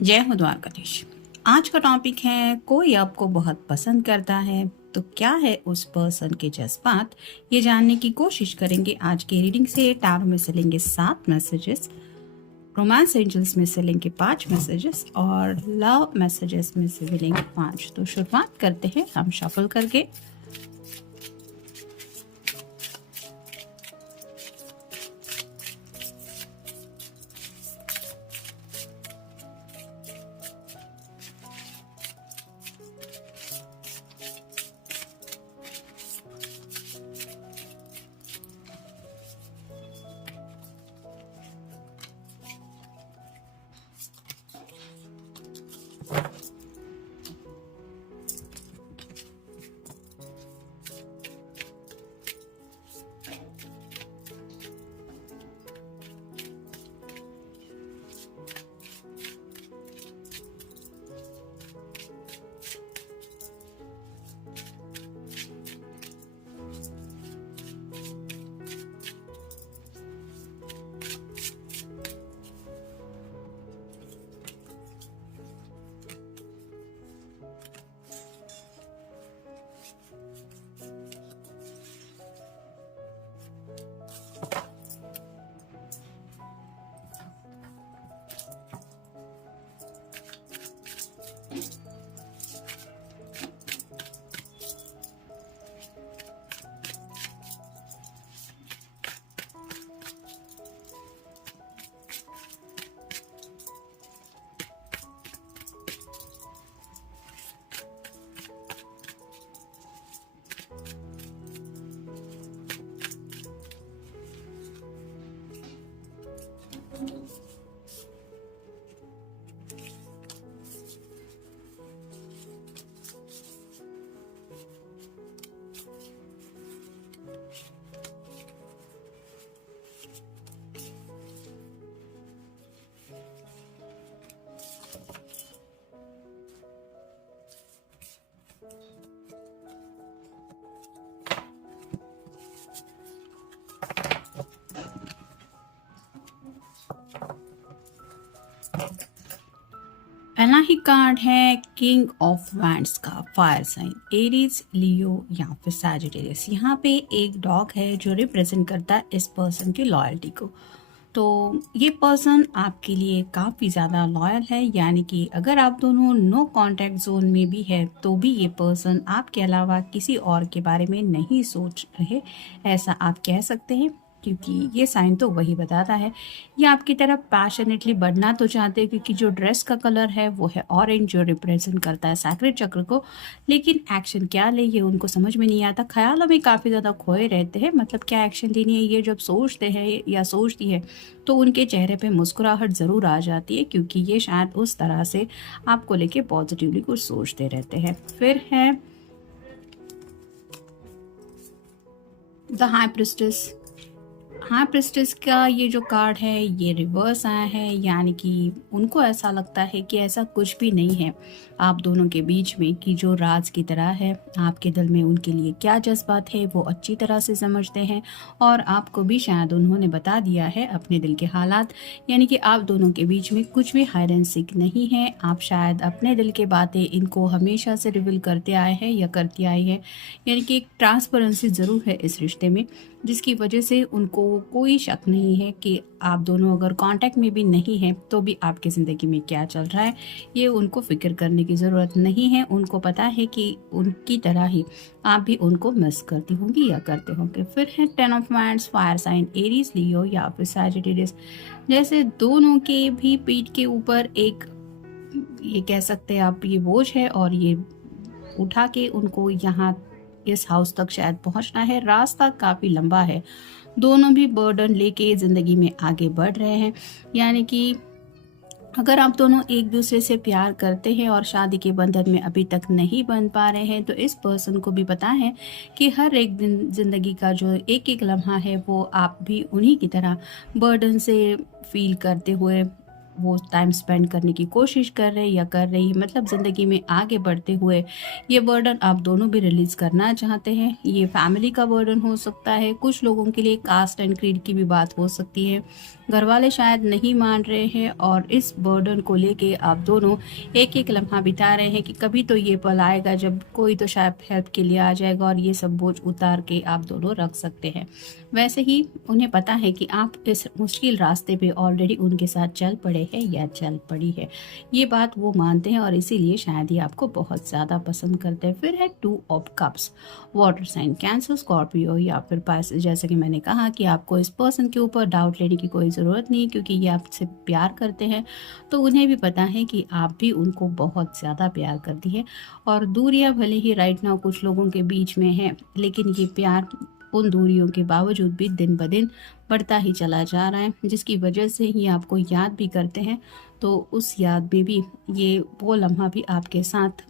जय हो द्वारकाधीश। आज का टॉपिक है, कोई आपको बहुत पसंद करता है तो क्या है उस पर्सन के जज्बात, ये जानने की कोशिश करेंगे। आज के रीडिंग से टैरो में से लेंगे 7 मैसेजेस, रोमांस एंजल्स में से लेंगे 5 मैसेजेस और लव मैसेजेस में से भी लेंगे 5। तो शुरुआत करते हैं हम शफल करके। पहला ही कार्ड है किंग ऑफ वैंड्स का, फायर साइन, एरीज, लियो या फिर सैजिटेरियस। यहाँ पे एक डॉग है जो रिप्रेजेंट करता है इस पर्सन की लॉयल्टी को। तो ये पर्सन आपके लिए काफ़ी ज़्यादा लॉयल है, यानी कि अगर आप दोनों नो कांटेक्ट जोन में भी है तो भी ये पर्सन आपके अलावा किसी और के बारे में नहीं सोच रहे, ऐसा आप कह सकते हैं, क्योंकि ये साइन तो वही बताता है। ये आपकी तरफ पैशनेटली बढ़ना तो चाहते हैं, क्योंकि जो ड्रेस का कलर है वो है ऑरेंज, जो रिप्रेजेंट करता है सैक्रेड चक्र को। लेकिन एक्शन क्या ले ये उनको समझ में नहीं आता, ख्यालों में काफ़ी ज़्यादा खोए रहते हैं। मतलब क्या एक्शन लेनी है ये जब सोचते हैं या सोचती है तो उनके चेहरे पे मुस्कुराहट ज़रूर आ जाती है, क्योंकि ये शायद उस तरह से आपको लेके पॉजिटिवली कुछ सोचते रहते हैं। फिर है द हाई प्रिस्टेस। हाँ, प्रेस्टिस का ये जो कार्ड है ये रिवर्स आया है, यानी कि उनको ऐसा लगता है कि ऐसा कुछ भी नहीं है आप दोनों के बीच में कि जो राज की तरह है। आपके दिल में उनके लिए क्या जज्बात है वो अच्छी तरह से समझते हैं, और आपको भी शायद उन्होंने बता दिया है अपने दिल के हालात। यानी कि आप दोनों के बीच में कुछ भी हाइड एंड सीक नहीं है। आप शायद अपने दिल के बातें इनको हमेशा से रिवील करते आए हैं या करती आए हैं, यानी कि एक ट्रांसपेरेंसी ज़रूर है इस रिश्ते में, जिसकी वजह से उनको कोई शक नहीं है कि आप दोनों अगर कांटेक्ट में भी नहीं हैं तो भी आपकी ज़िंदगी में क्या चल रहा है ये उनको फिक्र करने की ज़रूरत नहीं है। उनको पता है कि उनकी तरह ही आप भी उनको मिस करती होंगी या करते होंगे। फिर है 10 of wands, fire sign, Aries, Leo या फिर सैजिटेरियस। जैसे दोनों के भी पीठ के ऊपर एक, ये कह सकते हैं आप, ये बोझ है और ये उठा के उनको यहाँ इस हाउस तक शायद पहुंचना है। रास्ता काफ़ी लंबा है, दोनों भी बर्डन लेके ज़िंदगी में आगे बढ़ रहे हैं। यानी कि अगर आप दोनों एक दूसरे से प्यार करते हैं और शादी के बंधन में अभी तक नहीं बन पा रहे हैं, तो इस पर्सन को भी पता है कि हर एक दिन ज़िंदगी का जो एक एक लम्हा है वो आप भी उन्हीं की तरह बर्डन से फील करते हुए वो टाइम स्पेंड करने की कोशिश कर रहे या कर रही, मतलब ज़िंदगी में आगे बढ़ते हुए ये बर्डन आप दोनों भी रिलीज़ करना चाहते हैं। ये फैमिली का बर्डन हो सकता है, कुछ लोगों के लिए कास्ट एंड क्रीड की भी बात हो सकती है, घर वाले शायद नहीं मान रहे हैं और इस बर्डन को लेके आप दोनों एक एक लम्हा बिता रहे हैं कि कभी तो ये पल आएगा जब कोई तो शायद हेल्प के लिए आ जाएगा और ये सब बोझ उतार के आप दोनों रख सकते हैं। वैसे ही उन्हें पता है कि आप इस मुश्किल रास्ते पे ऑलरेडी उनके साथ चल पड़े हैं या चल पड़ी है, ये बात वो मानते हैं और इसीलिए शायद ही आपको बहुत ज़्यादा पसंद करते हैं। फिर है 2 of cups, water sign Cancer, Scorpio या फिर पाइसेस। जैसे कि मैंने कहा कि आपको इस पर्सन के ऊपर डाउट लेने की कोई ज़रूरत नहीं, क्योंकि ये आपसे प्यार करते हैं, तो उन्हें भी पता है कि आप भी उनको बहुत ज़्यादा प्यार करती है। और दूरियां भले ही राइट नाउ कुछ लोगों के बीच में है, लेकिन ये प्यार उन दूरियों के बावजूद भी दिन ब दिन बढ़ता ही चला जा रहा है, जिसकी वजह से ये आपको याद भी करते हैं। तो उस याद में भी ये वो लम्हा भी आपके साथ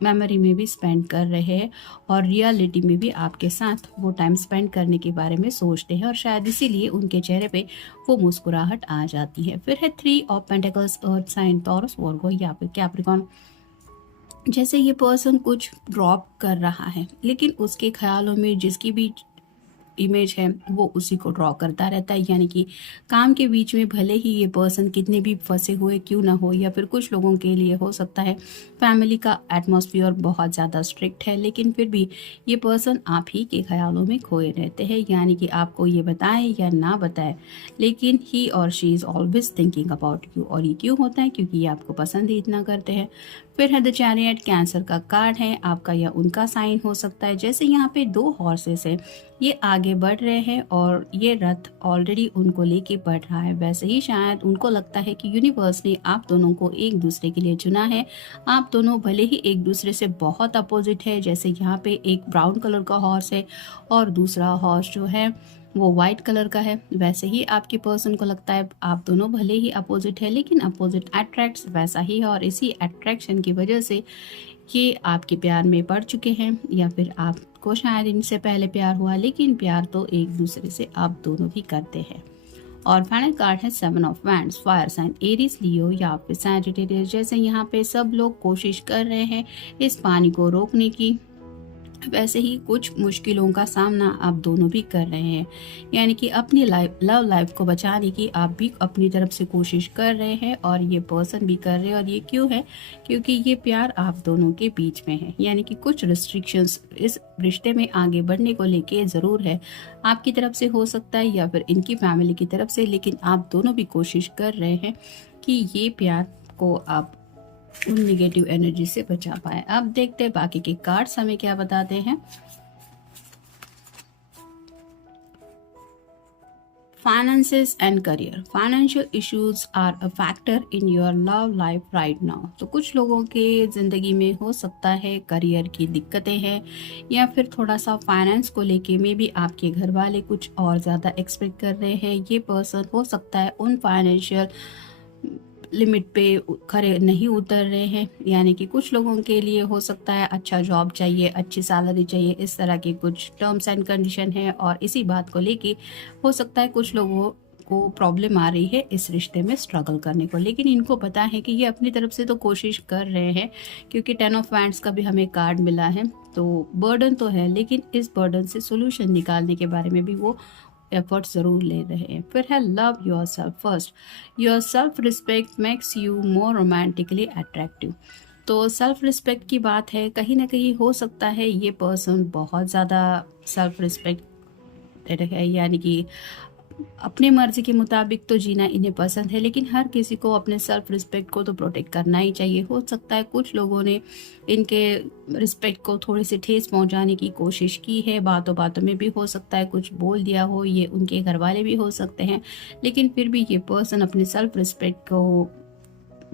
मेमोरी में भी स्पेंड कर रहे हैं और रियलिटी में भी आपके साथ वो टाइम स्पेंड करने के बारे में सोचते हैं और शायद इसीलिए उनके चेहरे पे वो मुस्कुराहट आ जाती है। फिर है 3 of pentacles, earth sign, Taurus, Virgo या फिर कैप्रिकॉर्न। जैसे ये पर्सन कुछ ड्रॉप कर रहा है, लेकिन उसके ख्यालों में जिसकी भी इमेज है वो उसी को ड्रॉ करता रहता है। यानी कि काम के बीच में भले ही ये पर्सन कितने भी फंसे हुए क्यों ना हो, या फिर कुछ लोगों के लिए हो सकता है फैमिली का एटमॉस्फेयर बहुत ज़्यादा स्ट्रिक्ट है, लेकिन फिर भी ये पर्सन आप ही के ख्यालों में खोए रहते हैं। यानी कि आपको ये बताए या ना बताए, लेकिन ही और she is always thinking about you. और ये क्यों होता है? क्योंकि ये आपको पसंद ही इतना करते हैं। फिर है द चैरियट, कैंसर का कार्ड है, आपका या उनका साइन हो सकता है। जैसे यहाँ पे 2 हॉर्सेस है, ये आगे बढ़ रहे हैं और ये रथ ऑलरेडी उनको लेके बढ़ रहा है। वैसे ही शायद उनको लगता है कि यूनिवर्स ने आप दोनों को एक दूसरे के लिए चुना है। आप दोनों भले ही एक दूसरे से बहुत अपोजिट है, जैसे यहाँ पे एक ब्राउन कलर का हॉर्स है और दूसरा हॉर्स जो है वो वाइट कलर का है, वैसे ही आपके पर्सन को लगता है आप दोनों भले ही अपोजिट है, लेकिन अपोजिट अट्रैक्ट्स वैसा ही है। और इसी अट्रैक्शन की वजह से ये आपके प्यार में पड़ चुके हैं, या फिर आपको शायद इनसे पहले प्यार हुआ, लेकिन प्यार तो एक दूसरे से आप दोनों ही करते हैं। और फाइनल कार्ड है 7 of wands, fire sign, Aries, Leo या फिर सैजिटेरियस। जैसे यहाँ पे सब लोग कोशिश कर रहे हैं इस पानी को रोकने की, वैसे ही कुछ मुश्किलों का सामना आप दोनों भी कर रहे हैं। यानी कि अपनी लव लाइफ को बचाने की आप भी अपनी तरफ से कोशिश कर रहे हैं और ये पर्सन भी कर रहे हैं। और ये क्यों है? क्योंकि ये प्यार आप दोनों के बीच में है। यानी कि कुछ रिस्ट्रिक्शंस इस रिश्ते में आगे बढ़ने को लेके ज़रूर है, आपकी तरफ से हो सकता है या फिर इनकी फैमिली की तरफ से, लेकिन आप दोनों भी कोशिश कर रहे हैं कि ये प्यार को आप उन निगेटिव एनर्जी से बचा पाए। अब देखते हैं बाकी के कार्ड्स हमें क्या बताते हैं। Finances and career, financial issues are a factor in your love life right now. तो कुछ लोगों के ज़िंदगी में हो सकता है करियर की दिक्कतें हैं, या फिर थोड़ा सा फाइनेंस को लेके में भी आपके घर वाले कुछ और ज़्यादा एक्सपेक्ट कर रहे हैं। ये पर्सन हो सकता है उन फाइनेंशियल लिमिट पे खरे नहीं उतर रहे हैं। यानी कि कुछ लोगों के लिए हो सकता है अच्छा जॉब चाहिए, अच्छी सैलरी चाहिए, इस तरह के कुछ टर्म्स एंड कंडीशन है, और इसी बात को लेके हो सकता है कुछ लोगों को प्रॉब्लम आ रही है इस रिश्ते में स्ट्रगल करने को। लेकिन इनको पता है कि ये अपनी तरफ से तो कोशिश कर रहे हैं, क्योंकि 10 ऑफ वैंड्स का भी हमें कार्ड मिला है। तो बर्डन तो है, लेकिन इस बर्डन से सोल्यूशन निकालने के बारे में भी वो एफर्ट ज़रूर ले रहे हैं। फिर है love your self first, your self respect makes you more romantically attractive. तो सेल्फ रिस्पेक्ट की बात है, कहीं ना कहीं हो सकता है ये पर्सन बहुत ज़्यादा सेल्फ रिस्पेक्ट है, यानी कि अपने मर्जी के मुताबिक तो जीना इन्हें पसंद है, लेकिन हर किसी को अपने सेल्फ रिस्पेक्ट को तो प्रोटेक्ट करना ही चाहिए। हो सकता है कुछ लोगों ने इनके रिस्पेक्ट को थोड़ी सी ठेस पहुंचाने की कोशिश की है, बातों बातों में भी हो सकता है कुछ बोल दिया हो, ये उनके घर वाले भी हो सकते हैं, लेकिन फिर भी ये पर्सन अपने सेल्फ रिस्पेक्ट को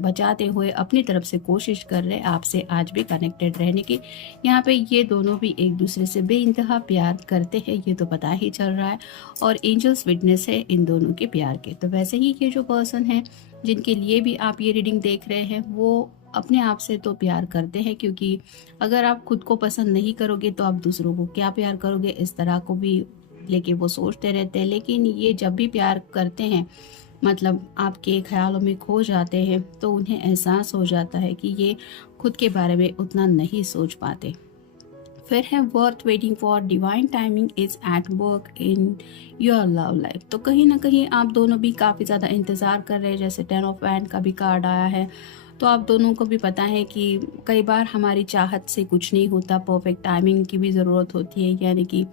बचाते हुए अपनी तरफ से कोशिश कर रहे हैं आपसे आज भी कनेक्टेड रहने की। यहाँ पे ये दोनों भी एक दूसरे से बेइंतहा प्यार करते हैं, ये तो पता ही चल रहा है, और एंजल्स विटनेस है इन दोनों के प्यार के। तो वैसे ही ये जो पर्सन है जिनके लिए भी आप ये रीडिंग देख रहे हैं, वो अपने आप से तो प्यार करते हैं, क्योंकि अगर आप खुद को पसंद नहीं करोगे तो आप दूसरों को क्या प्यार करोगे, इस तरह को भी लेके वो सोचते रहते हैं। लेकिन ये जब भी प्यार करते हैं, मतलब आपके ख्यालों में खो जाते हैं, तो उन्हें एहसास हो जाता है कि ये खुद के बारे में उतना नहीं सोच पाते। फिर है worth waiting for, divine timing is at work in your love life. तो कहीं ना कहीं आप दोनों भी काफ़ी ज़्यादा इंतज़ार कर रहे हैं। जैसे 10 ऑफ वैंड का भी कार्ड आया है, तो आप दोनों को भी पता है कि कई बार हमारी चाहत से कुछ नहीं होता, परफेक्ट टाइमिंग की भी ज़रूरत होती है। यानी कि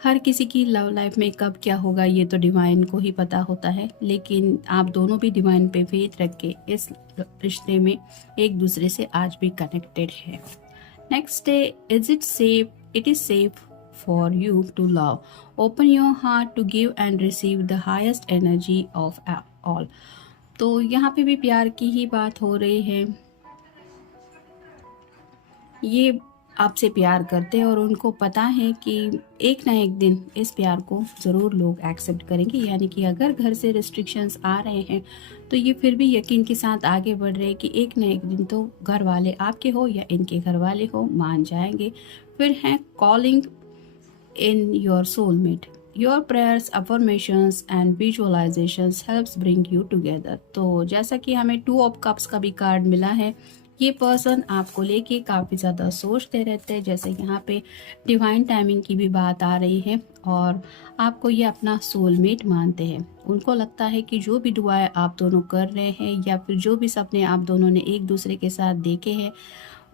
हर किसी की लव लाइफ में कब क्या होगा ये तो डिवाइन को ही पता होता है, लेकिन आप दोनों भी डिवाइन पे फेथ रख के इस रिश्ते में एक दूसरे से आज भी कनेक्टेड है। Next day, it is safe for you to love, open your heart to give and receive the highest energy of all. तो यहाँ पे भी प्यार की ही बात हो रही है। ये आपसे प्यार करते हैं और उनको पता है कि एक ना एक दिन इस प्यार को ज़रूर लोग एक्सेप्ट करेंगे। यानी कि अगर घर से रिस्ट्रिक्शंस आ रहे हैं तो ये फिर भी यकीन के साथ आगे बढ़ रहे हैं कि एक ना एक दिन तो घर वाले आपके हो या इनके घर वाले हो मान जाएंगे। फिर है calling in your soulmate, your prayers, affirmations and visualisations helps bring you together. तो जैसा कि हमें 2 ऑफ कप्स का भी कार्ड मिला है, ये पर्सन आपको लेके काफ़ी ज़्यादा सोचते रहते हैं। जैसे यहाँ पे डिवाइन टाइमिंग की भी बात आ रही है और आपको ये अपना सोलमेट मानते हैं। उनको लगता है कि जो भी दुआएं आप दोनों कर रहे हैं या फिर जो भी सपने आप दोनों ने एक दूसरे के साथ देखे हैं,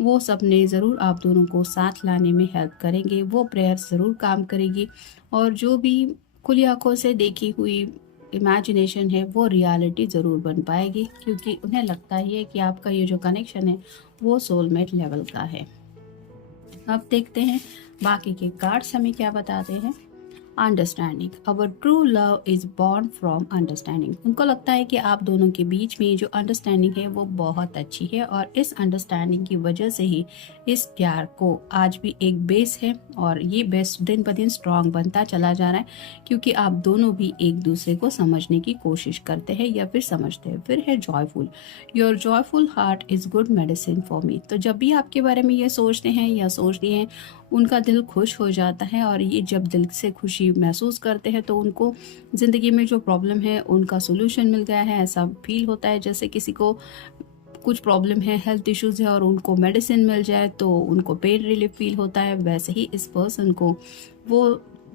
वो सपने ज़रूर आप दोनों को साथ लाने में हेल्प करेंगे। वो प्रेयर ज़रूर काम करेगी और जो भी खुली आंखों से देखी हुई इमेजिनेशन है वो रियलिटी ज़रूर बन पाएगी, क्योंकि उन्हें लगता ही है कि आपका ये जो कनेक्शन है वो सोलमेट लेवल का है। अब देखते हैं बाकी के कार्ड्स हमें क्या बताते हैं। Understanding, our true love is born from understanding. उनको लगता है कि आप दोनों के बीच में जो अंडरस्टैंडिंग है वो बहुत अच्छी है और इस अंडरस्टैंडिंग की वजह से ही इस प्यार को आज भी एक बेस है और ये बेस दिन ब दिन स्ट्रांग बनता चला जा रहा है, क्योंकि आप दोनों भी एक दूसरे को समझने की कोशिश करते हैं या फिर समझते हैं। फिर है joyful, your joyful heart is good medicine for me. तो जब भी आपके बारे में ये सोचते हैं या सोचती हैं, उनका दिल खुश हो जाता है और ये जब दिल से खुशी महसूस करते हैं तो उनको ज़िंदगी में जो प्रॉब्लम है उनका सोल्यूशन मिल गया है, ऐसा फील होता है। जैसे किसी को कुछ प्रॉब्लम है, हेल्थ इश्यूज है और उनको मेडिसिन मिल जाए तो उनको पेन रिलीफ फील होता है, वैसे ही इस पर्सन को वो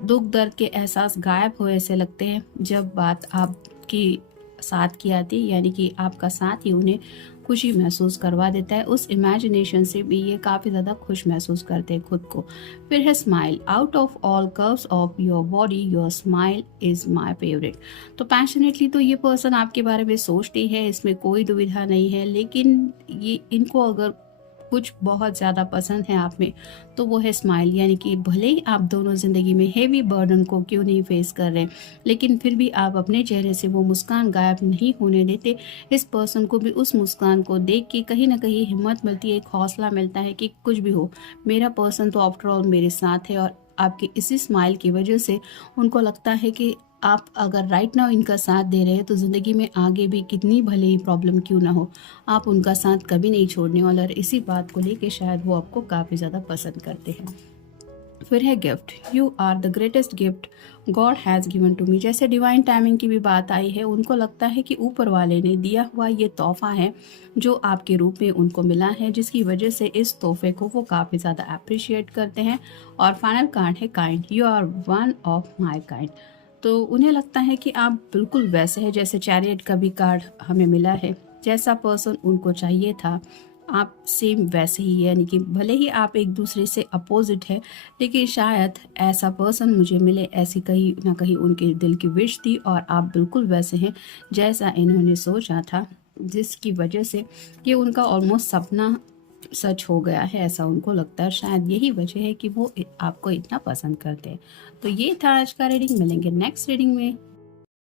दुख दर्द के एहसास गायब हो ऐसे लगते हैं जब बात आपकी साथ की आती है। यानी कि आपका साथ ही उन्हें खुशी महसूस करवा देता है। उस इमेजिनेशन से भी ये काफ़ी ज़्यादा खुश महसूस करते हैं खुद को। फिर है smile, out of all curves of your body your smile is my favourite. तो पैशनेटली तो ये पर्सन आपके बारे में सोचती है, इसमें कोई दुविधा नहीं है, लेकिन ये इनको अगर कुछ बहुत ज़्यादा पसंद है आप में तो वो है स्माइल। यानी कि भले ही आप दोनों ज़िंदगी में हेवी बर्डन को क्यों नहीं फेस कर रहे, लेकिन फिर भी आप अपने चेहरे से वो मुस्कान गायब नहीं होने देते। इस पर्सन को भी उस मुस्कान को देख के कहीं ना कहीं हिम्मत मिलती है, एक हौसला मिलता है कि कुछ भी हो मेरा पर्सन तो आफ्टर ऑल मेरे साथ है। और आपके इसी स्माइल की वजह से उनको लगता है कि आप अगर राइट नाउ इनका साथ दे रहे हैं तो ज़िंदगी में आगे भी कितनी भले ही प्रॉब्लम क्यों ना हो, आप उनका साथ कभी नहीं छोड़ने वाला। और इसी बात को लेके शायद वो आपको काफ़ी ज़्यादा पसंद करते हैं। फिर है gift, you are the greatest gift God has given to me. जैसे डिवाइन टाइमिंग की भी बात आई है, उनको लगता है कि ऊपर वाले ने दिया हुआ ये तोहफा है जो आपके रूप में उनको मिला है, जिसकी वजह से इस तोहफे को वो काफ़ी ज़्यादा अप्रिशिएट करते हैं। और फाइनल कार्ड है kind, you are one of my kind. तो उन्हें लगता है कि आप बिल्कुल वैसे हैं जैसे चैरियट का भी कार्ड हमें मिला है, जैसा पर्सन उनको चाहिए था आप सेम वैसे ही। यानी कि भले ही आप एक दूसरे से अपोजिट है, लेकिन शायद ऐसा पर्सन मुझे मिले, ऐसी कहीं ना कहीं उनके दिल की विश थी और आप बिल्कुल वैसे हैं जैसा इन्होंने सोचा था, जिसकी वजह से ये उनका ऑलमोस्ट सपना सच हो गया है, ऐसा उनको लगता है। शायद यही वजह है कि वो आपको इतना पसंद करते हैं। तो ये था आज का रीडिंग। मिलेंगे नेक्स्ट रीडिंग में।